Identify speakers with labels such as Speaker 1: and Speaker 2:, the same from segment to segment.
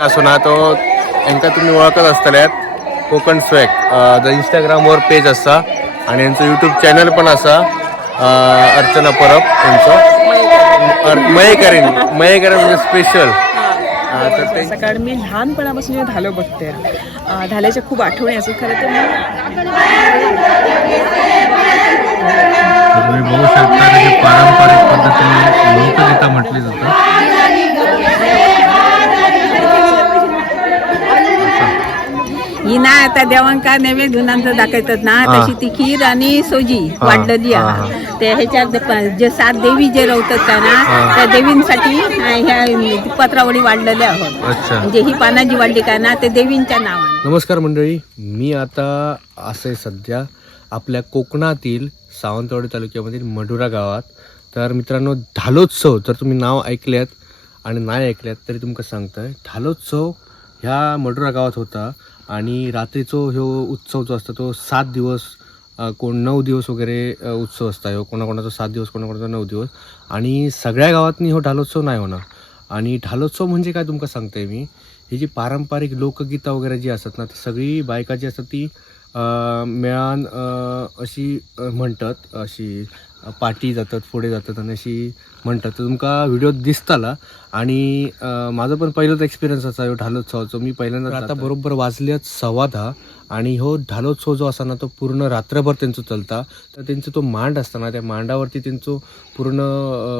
Speaker 1: असो ना तो यांका तुम्ही ओळखत असतल्यात कोकण स्वॅग द इंस्टाग्रामवर पेज असा आणि यांचं यूट्यूब चॅनल पण असा अं, अर्चना परब यांचं. अर- मयेकरीन मयेकरीन म्हणजे स्पेशल
Speaker 2: असं कारण मी लहानपणापासून हे धालो बघते. धाल्याच्या खूप आठवणी असं खरं तर
Speaker 1: तुम्ही बघू शकता पारंपरिक पद्धतीने लोकगीता म्हटली जातात.
Speaker 3: ही ना आता देवांका नैवेद्य गुणांचं दाखवतात ना
Speaker 1: हा.
Speaker 3: तशी ती खीर आणि सोजी
Speaker 1: हा,
Speaker 3: वाढलेली
Speaker 1: हा,
Speaker 3: आहे ते ह्याच्यात प- जे सात देवी जे रवतात का ना
Speaker 1: हा.
Speaker 3: त्या देवींसाठी अं, ह्या पत्रावळी वाढलेल्या आहोत.
Speaker 1: अच्छा.
Speaker 3: म्हणजे ही पानाची वाढली का ना ते देवींच्या नावाने.
Speaker 1: नमस्कार मंडळी मी आता असे सध्या आपल्या कोकणातील सावंतवाडी तालुक्यामधील मढुरा गावात. तर मित्रांनो ढालोत्सव जर तुम्ही नाव ऐकल्यात आणि नाही ऐकल्यात तरी तुमका सांगतंय ढालोत्सव ह्या मढुरा गावात होता. आणि रात्रीचो ह्यो उत्सव जो असतो तो सात दिवस कोण नऊ दिवस वगैरे उत्सव असता ह्यो. कोणाकोणाचा सात दिवस कोणाकोणाचा नऊ दिवस. आणि सगळ्या गावातनी हो ढालोत्सव नाही होणार. आणि ढालोत्सव म्हणजे काय तुमका सांगते मी? ही जी पारंपरिक लोकगीतं वगैरे जी असतात ना ती सगळी बायका जी असतात ती मेळान अशी अं, म्हणतात अशी पाटी जातात पुढे जातात आणि अशी म्हणतात. तर तुमका व्हिडिओ दिसताला आणि अं, माझं पण पहिलाच एक्सपिरियन्स असा ह्यो ढालोत्सवाचो मी पहिल्यांदा आता बरोबर वाजल्यात सव्वा दहा. आणि हो ढालोत्सव जो असताना तो पूर्ण रात्रभर त्यांचं चलता तर त्यांचा तो मांड असताना त्या मांडावरती त्यांचं पूर्ण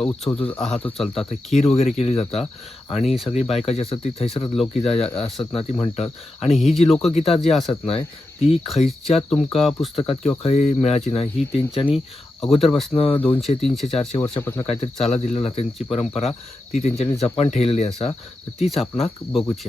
Speaker 1: उत्सव जो हा तो चलता. तर खीर वगैरे केली जाता आणि सगळी बायका जी असतात ती थैसरच लोकगीता ज्या ना ती म्हणतात. आणि ही जी लोकगीता जी असत नाही ती खैच्या तुमका पुस्तकात किंवा खै मिळायची नाही ही त्यांच्यानी अगोदरपासनं दोनशे तीनशे चारशे वर्षापासून काहीतरी चाला दिलेला त्यांची परंपरा ती त्यांच्यानी जपान ठेवलेली असा तर तीच आपणाक बघूची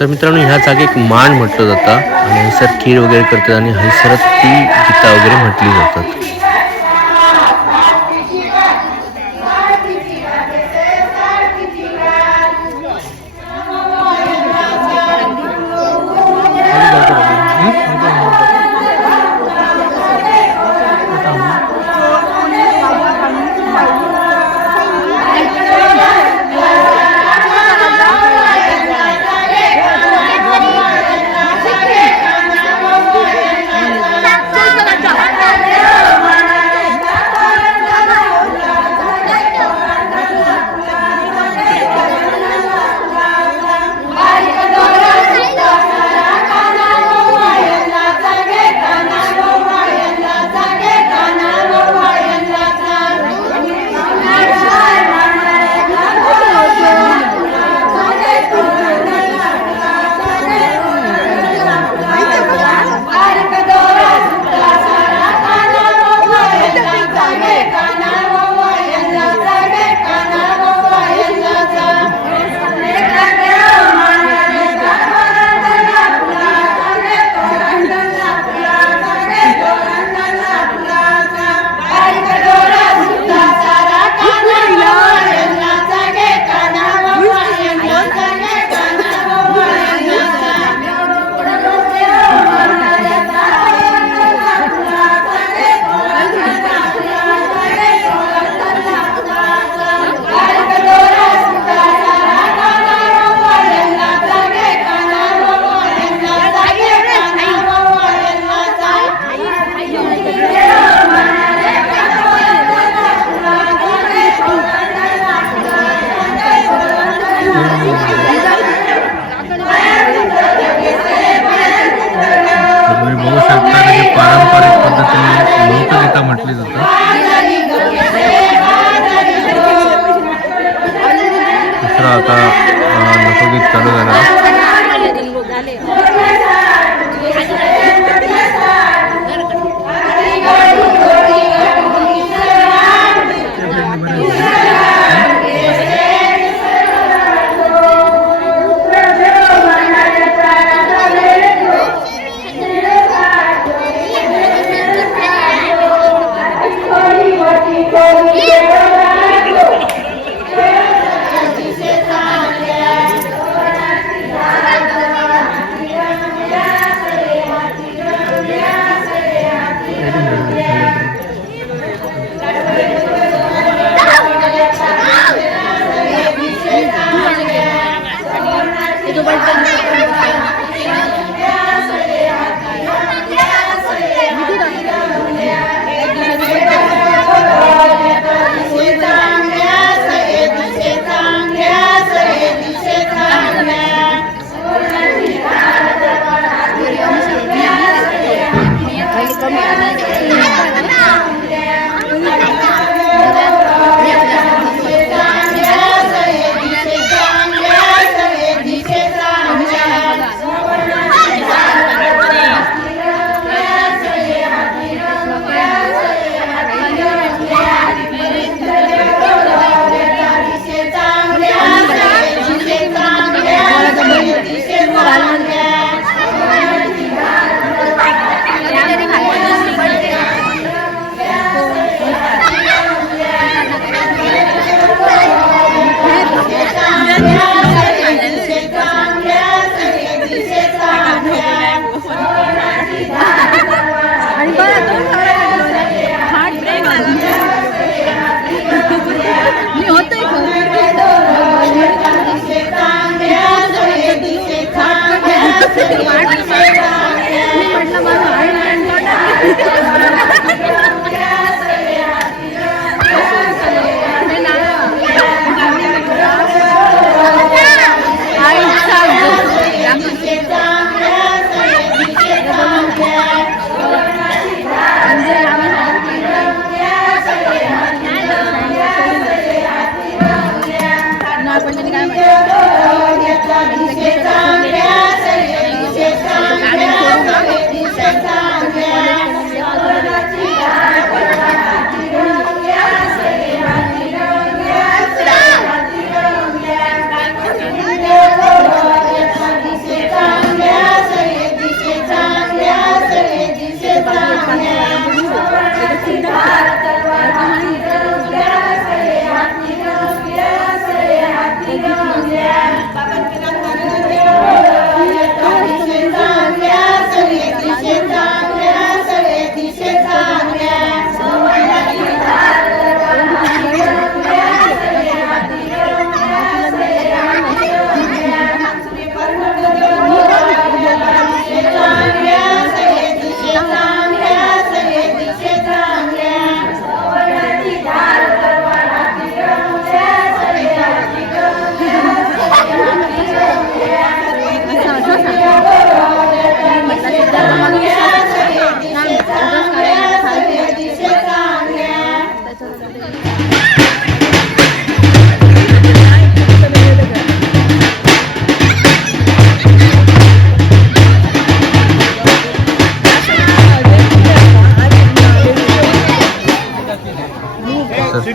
Speaker 1: तर मित्रांनो ह्या जागेक मान म्हटलं जातं. आणि हैसर खीर वगैरे करतात आणि हैसरच ती गीता वगैरे म्हटली जातात.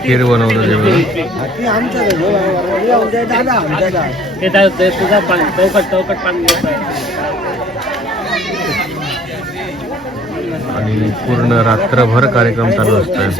Speaker 4: खीर बनवलं जेवण. आणि पूर्ण रात्रभर कार्यक्रम चालू असतोय.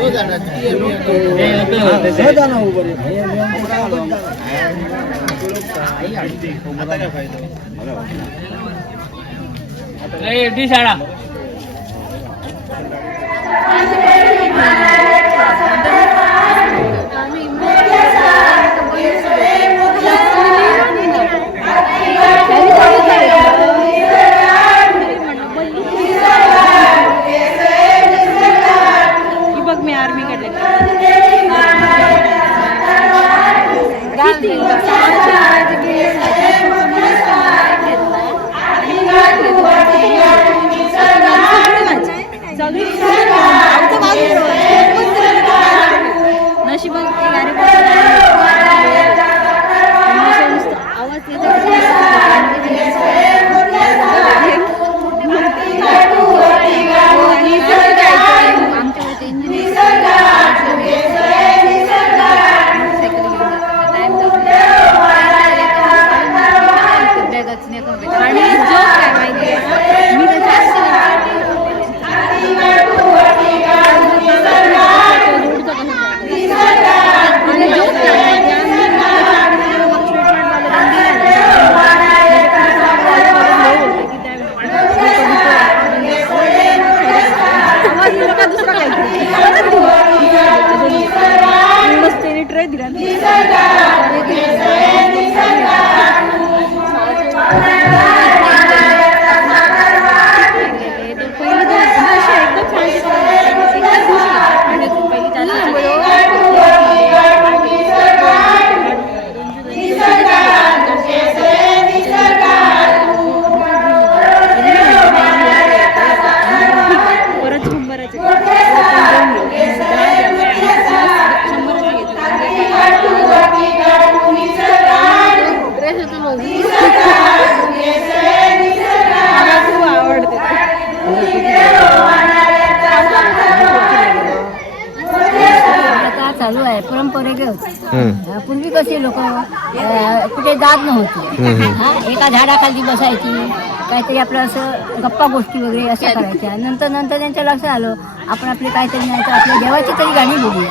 Speaker 5: हा,
Speaker 3: एका झाडाखाली बसायची काहीतरी आपलं असं गप्पा गोष्टी वगैरे असं करायच्या. नंतर नंतर त्यांच्या लक्षात आलं आपण आपली काहीतरी नाही तर आपल्या देवाची तरी गाणी बोलूया.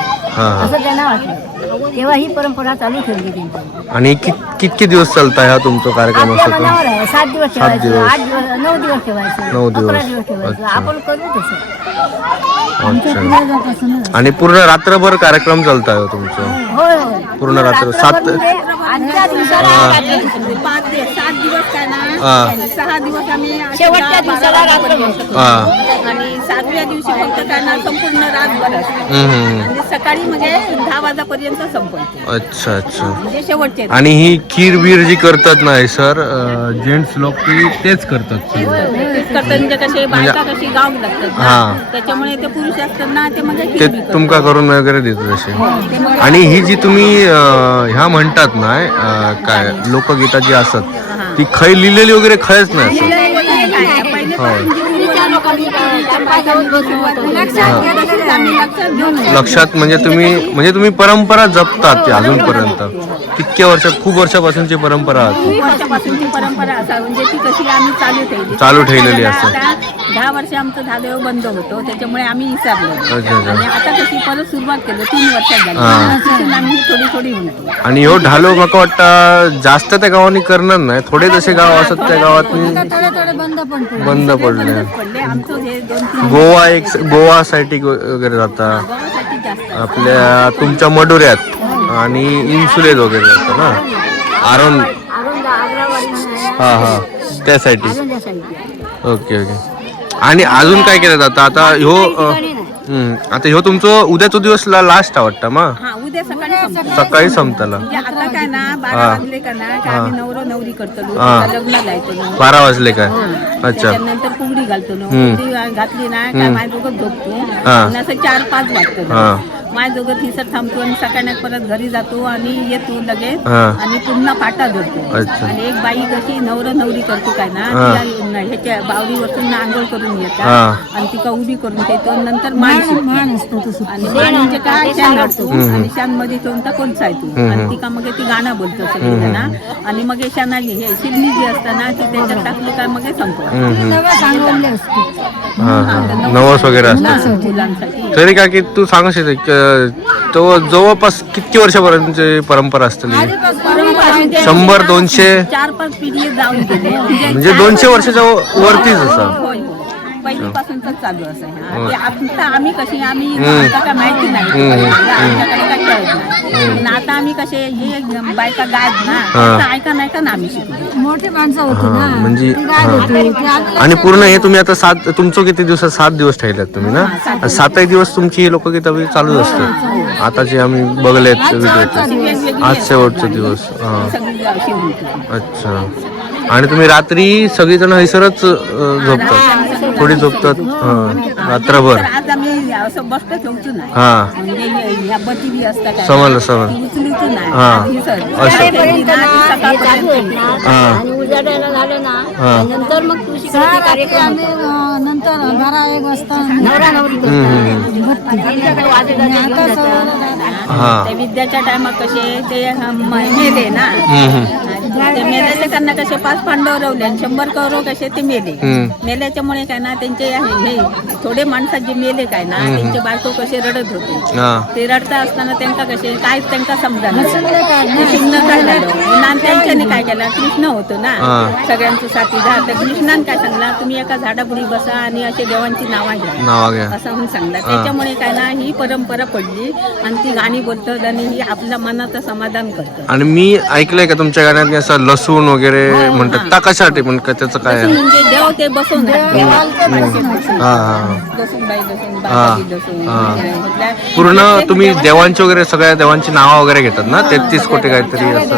Speaker 3: असं त्यांना वाटलं. तेव्हा ही परंपरा चालू ठेवली त्यांची
Speaker 4: आणि कित कितके दिवस चालता हा तुमचा कार्यक्रम
Speaker 3: आपल्या
Speaker 4: असतो
Speaker 3: मनावर आहे. सात दिवस ठेवायचं
Speaker 4: दिवस.
Speaker 3: आठ दिवस नऊ दिवस ठेवायचं
Speaker 4: नऊ दिवस.
Speaker 3: अकरा दिवस. ठेवायचं.
Speaker 4: अच्छा.
Speaker 3: आपण करू तसं. आमच्या
Speaker 4: अच्छा
Speaker 3: पूर्वजापासूनच
Speaker 4: आणि पूर्ण रात्रभर कार्यक्रम चालताय हो तुमचं?
Speaker 3: होय होय.
Speaker 4: पूर्ण रात्र सात
Speaker 3: म्हणजे आजच्या दिवसाला रात्री
Speaker 5: पाच दिवस सात दिवस काय ना
Speaker 4: हा.
Speaker 5: सहा दिवस आम्ही
Speaker 3: शेवटच्या दिवसाला रात्र
Speaker 4: हा.
Speaker 5: आणि सातव्या दिवशी फक्त काय ना संपूर्ण रातभर असते.
Speaker 4: हम्म, हम्म.
Speaker 5: आणि सकाळी म्हणजे दहा वाजेपर्यंत संपवते.
Speaker 4: अच्छा अच्छा.
Speaker 5: म्हणजे शेवटचे
Speaker 4: आणि ही खीर बीर जी करतात ना हे सर जेंट्स लोक ती तेच करतात.
Speaker 5: म्हणजे कसे बायका कशी गाव लागतात
Speaker 4: हा.
Speaker 5: ना. त्याच्यामुळे ते पुरुष असतात ना ते म्हणजे
Speaker 4: ते
Speaker 5: खिचडी करतात.
Speaker 4: तुमका करून वगैरे देतात असे.
Speaker 5: मग
Speaker 4: आणि ही जी तुम्ही अं, ह्या म्हणतात ना अं, काय लोकगीता जी असत ती खय लिहिलेली वगैरे खयच नाही असत
Speaker 5: लक्षात
Speaker 4: म्हणजे तुम्ही म्हणजे तुम्ही परंपरा जपतात ती अजूनपर्यंत. कितक्या वर्ष खूप वर्षापासूनची परंपरा
Speaker 5: वर्षापासूनची परंपरा असा म्हणजे ती कशी आम्ही चालू ठेवली.
Speaker 4: चालू ठेवलेली
Speaker 5: आता
Speaker 4: असं.
Speaker 5: दहा वर्ष आमचं झालं बंद होतो. त्याच्यामुळे आम्ही विसरलो. आणि आता कशी परत सुरुवात केली. तीन वर्षात झाली.
Speaker 4: हा.
Speaker 5: तिथून आम्ही थोडी थोडी म्हणतो
Speaker 4: आणि ह्यो ढालो म्हाका वाटतं. जास्त त्या गावांनी करणार नाही. थोडे तसे गाव असत त्या गावात
Speaker 3: थोडे थोडे बंद पण पडले.
Speaker 4: बंद पडले. गोवा एक गोवा साठी वगैरे जाता आपल्या तुमच्या मडुऱ्यात आणि इन्सुलेज वगैरे जातं ना आरोन. हा हा त्यासाठी. ओके ओके आणि अजून काय केलं जातं आता ह्यो. हम्म, आता ह्यो तुमचं उद्याचा दिवस लास्ट वाटतं मा
Speaker 5: हा उद्या सकाळी संपतो.
Speaker 4: सकाळी संपताला
Speaker 5: म्हणजे आता काय ना बारा. वाजले का ना काय आम्ही नवरो नवरी करतो
Speaker 4: हा.
Speaker 5: लग्न लायतो ना
Speaker 4: बारा वाजले काय अच्छा
Speaker 5: त्याच्यानंतर कुंगडी घालतो ना
Speaker 4: हम्म.
Speaker 5: कुंगडी घातली ना काय माझ्या दोघं झोपतो
Speaker 4: हा.
Speaker 5: आणि असं चार पाच वाजतो
Speaker 4: हा.
Speaker 5: माझ्याजोगं थिसर थांबतो आणि सकाळी परत घरी जातो आणि येतो लगेच
Speaker 1: हा.
Speaker 5: आणि पुन्हा पाटा धरतो.
Speaker 1: अच्छा.
Speaker 5: आणि एक बाई कशी नवर नवरी करतो काय ना
Speaker 1: हा.
Speaker 5: तिला न- ह्याच्या बावरीवरतून आंघोळ करून
Speaker 1: हा.
Speaker 5: येतात आणि ती उभी करून देतो नंतर मान शिकतो. आणि मान म्हणजे काय शान काढतो आणि शानमध्ये तर कोणचा येतो आणि ती का मग ती गाणं बोलतो सगळे ना आणि मग हे शाना हे शिरणी जी असतं ना ती त्याच्यात टाकली काय मग हे संपतो
Speaker 1: हा. नवस वगैरे असतात.
Speaker 5: मुलांसाठी.
Speaker 1: तरी का की तू सांगू शकते तो जवळपास किती वर्षापर्यंतची परंपरा असतली शंभर दोनशे?
Speaker 5: चार पाच पिढी जाऊन गेले.
Speaker 1: म्हणजे दोनशे वर्षाच्या वरतीच असं
Speaker 5: होय. पहिलीपासूनच चालू असं हे. ते आता आम्ही कशी आम्ही आता काय माहिती नाही. आमच्याकडे काय कळत नाही. पण आता आम्ही कसे हे बायका गायत ना तर ऐका नाही का ना आम्ही शिकलो
Speaker 3: मोठी माणसं होती
Speaker 1: हा,
Speaker 3: ना.
Speaker 1: म्हणजे
Speaker 3: ती गात
Speaker 1: हा.
Speaker 3: होती. ती आम्ही
Speaker 1: आणि पूर्ण हे तुम्ही आता सात तुमचं किती दिवसात सात दिवस ठेवलेत तुम्ही ना? सातही दिवस तुमची ही लोकगीत अभी चालूच असतात. आता जे आम्ही बघलेत व्हिडिओ आज शेवटचे दिवस. हा.
Speaker 5: सगळी
Speaker 1: अच्छा. आणि तुम्ही रात्री सगळीजण हैसरच अं, झोपतात. थोडी झोपतात हा रात्रभर
Speaker 5: तर आज आम्ही असं बसतो ठेवतो नाही
Speaker 1: हा
Speaker 5: म्हणजे हे- ह्या बटी बी असतात काय.
Speaker 1: समजलं समजलं
Speaker 5: ती उचलूच नाही
Speaker 1: हा.
Speaker 5: आधी सर.
Speaker 1: असं.
Speaker 5: ना.
Speaker 1: हा.
Speaker 3: आणि उजाडायला झालं ना
Speaker 1: हा.
Speaker 3: नंतर मग कार्यक्रम नंतर बारा एक वाजता नवरा नवरी
Speaker 1: हा
Speaker 5: ते विद्याच्या टायमात कसे ते हम- मेले ना
Speaker 1: हम्म, हम्म.
Speaker 5: ते त्यांना कसे पाच पांडव रवले आणि शंभर कौरव कसे ते मेले.
Speaker 1: हम्म.
Speaker 5: मेल्याच्यामुळे काय ना त्यांचे हे हे थोडे माणसात जे मेले काय ना त्यांचे बायको कसे रडत होते.
Speaker 1: हा.
Speaker 5: ते रडता असताना त्यांना कसे काय त्यांना समजा कृष्ण काय झालं. त्यांच्याने काय केलं? कृष्ण होतो ना.
Speaker 1: हा.
Speaker 5: सगळ्यांचं साथीदार तर कृष्णाने काय सांगला? तुम्ही एका झाडापुढी बसा आणि असे देवांची नावा घ्या.
Speaker 1: नावा घ्या.
Speaker 5: असं म्हणून सांगला. त्याच्यामुळे काय ना ही परंपरा पडली आणि ती गाणी बोलतात आणि ही आपल्या मनाचं समाधान करतात.
Speaker 1: आणि मी ऐकलंय का तुमच्या गाण्यात? असं लसूण वगैरे म्हणतात. पण का त्याचं काय? आहे?
Speaker 5: म्हणजे देव ते बसून
Speaker 1: हा हा.
Speaker 5: लसूण बाई लसूण
Speaker 1: हा.
Speaker 5: बाई लसूण
Speaker 1: हा.
Speaker 5: म्हटलं-
Speaker 1: पूर्ण
Speaker 5: म्हणजे
Speaker 1: तुम्ही
Speaker 5: देवाचे-
Speaker 1: वगैरे सगळ्या देवांची नावं वगैरे घेतात ना? तेहतीस कोटी काहीतरी असं.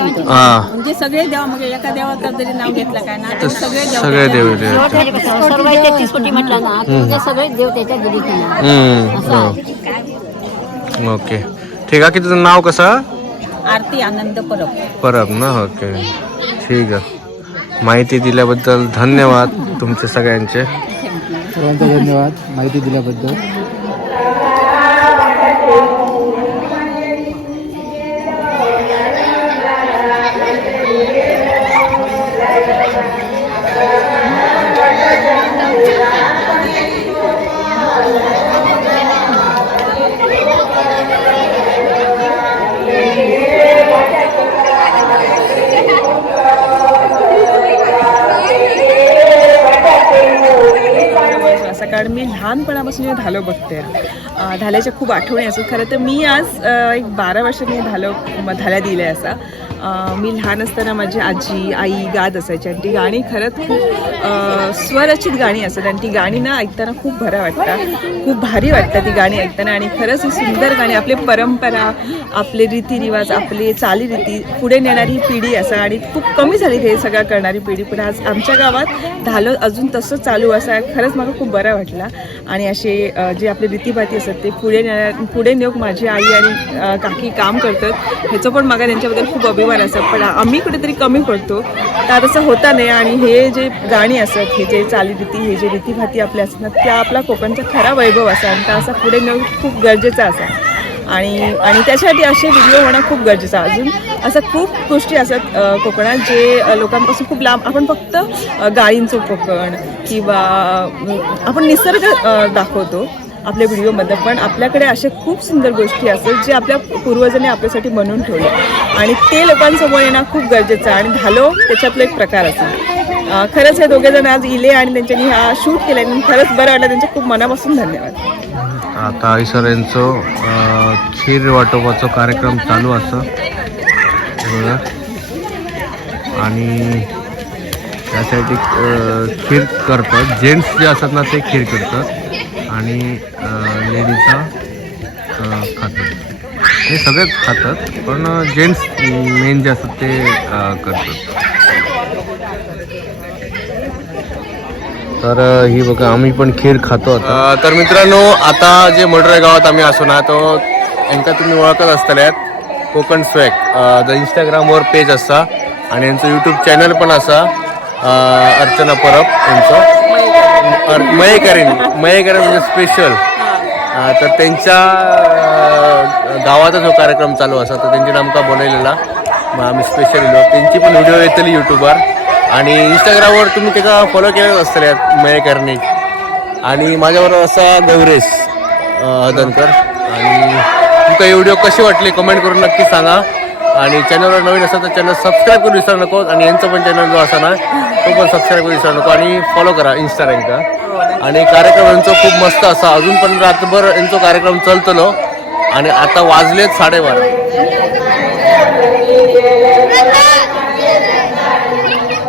Speaker 5: होते.
Speaker 1: हा.
Speaker 5: म्हणजे सगळे देव मग एका देवाचं जरी नाव घेतलं काय ना तर सगळे देव
Speaker 1: सगळे देव देव
Speaker 3: सर्व तेहतीस कोटी म्हटलं ना की म्हणजे सगळे देव त्याच्या
Speaker 1: हम्म. हो. ओके. ठीक आहे की तुझं नाव कसं?
Speaker 5: आरती आनंद परब.
Speaker 1: परब ना? ओके. ठीक आहे. माहिती दिल्याबद्दल धन्यवाद तुमचे सगळ्यांचे.
Speaker 6: सर्वांचा धन्यवाद माहिती दिल्याबद्दल.
Speaker 2: मी लहानपणापासून जेव्हा धालो बघते. अं, धाल्याच्या खूप आठवणी असतात. खरं तर मी आज एक बारा वर्षांनी धालो म- धाल्या दिल्या असा. मी लहान असताना माझी आजी आई गात असायची. आणि ती गाणी खरंच खूप स्वरचित गाणी असतात. आणि ती गाणी ना ऐकताना खूप बरं वाटतं. खूप भारी वाटतं ती गाणी ऐकताना. आणि खरंच ही सुंदर गाणी आपली परंपरा आपले रीतिरिवाज आपले चालीरीती पुढे नेणारी पिढी असं आणि खूप कमी झाली हे सगळं करणारी पिढी. पण आज आमच्या गावात धालो अजून तसं चालू असं खरंच मला खूप बरं वाटला. आणि असे जे आपले रीतीभाती असतात ते पुढे नेणार पुढे नेऊक माझी आई आणि काकी काम करतात. ह्याचं पण मला त्यांच्याबद्दल खूप अभिमान असतं पण आम्ही कुठेतरी कमी पडतो तर तसं होता नाही आणि हे जे गाणी असतात हे जे चालीरीती हे जे रीतीभाती आपल्या असतात ना, त्या आपला कोकणचा खरा वैभव असा आणि त्या असा पुढे नेऊन खूप गरजेचा असा. आणि आणि त्यासाठी असे व्हिडिओ होणं खूप गरजेचं आहे. अजून असं खूप गोष्टी असतात कोकणात जे लोकांपासून खूप लांब आपण फक्त अ, गायींचं कोकण किंवा आपण निसर्ग दाखवतो. आपल्या व्हिडिओमध्ये पण आपल्याकडे अशा खूप सुंदर गोष्टी असतात जे आपल्या पूर्वजांनी आपल्यासाठी बनवून ठेवले. आणि ते लोकांसमोर येणं खूप गरजेचं आणि झालो त्याच्यातला एक प्रकार असा. खरंच हे दोघे जण आज इले आणि त्यांच्यानी हा शूट केला आणि खरंच बरं वाटलं त्यांच्या खूप मनापासून धन्यवाद.
Speaker 1: आता आईसर यांचं खीर वाटोबाचा कार्यक्रम चालू असं आणि त्यासाठी खीर करतात. जेंट्स जे असतात ना ते खीर करतात. आणि लेडीजचा खातात हे सगळेच खातात पण जेंट्स मेन जे असतात ते करतात. तर ही बघा आम्ही पण खीर खातो आता. तर मित्रांनो आता जे मडरे गावात आम्ही असो ना तो यांका तुम्ही ओळखत असतल्यात कोकण स्वॅग. द इंस्टाग्रामवर पेज असा आणि यांचं यूट्यूब चॅनल पण असा अर्चना परब यांचं. मयेकरीण मयेकरीण म्हणजे स्पेशल तर त्यांच्या गावाचा जो कार्यक्रम चालू असा तर त्यांची आमकां बोलयलेला. मग आम्ही स्पेशल इलो त्यांची पण व्हिडिओ येतली युट्यूबवर आणि इंस्टाग्रामवर तुम्ही त्याचा फॉलो केलेच असतले मयेकरणी आणि माझ्याबरोबर असा गौरेश अ, हदनकर आणि तुमका ही व्हिडिओ कशी वाटली कमेंट करून नक्की सांगा. आणि चॅनलवर नवीन असेल तर चॅनल सबस्क्राईब करू विसरू नको आणि यांचं पण चॅनल जो असा ना तो पण सबस्क्राईब करू विसरू नको आणि फॉलो करा इन्स्टा रँका आणि कार्यक्रम यांचा खूप मस्त असा अजून पण रात्रभर यांचा कार्यक्रम चलतलो. आणि आता वाजलेत साडेबारा.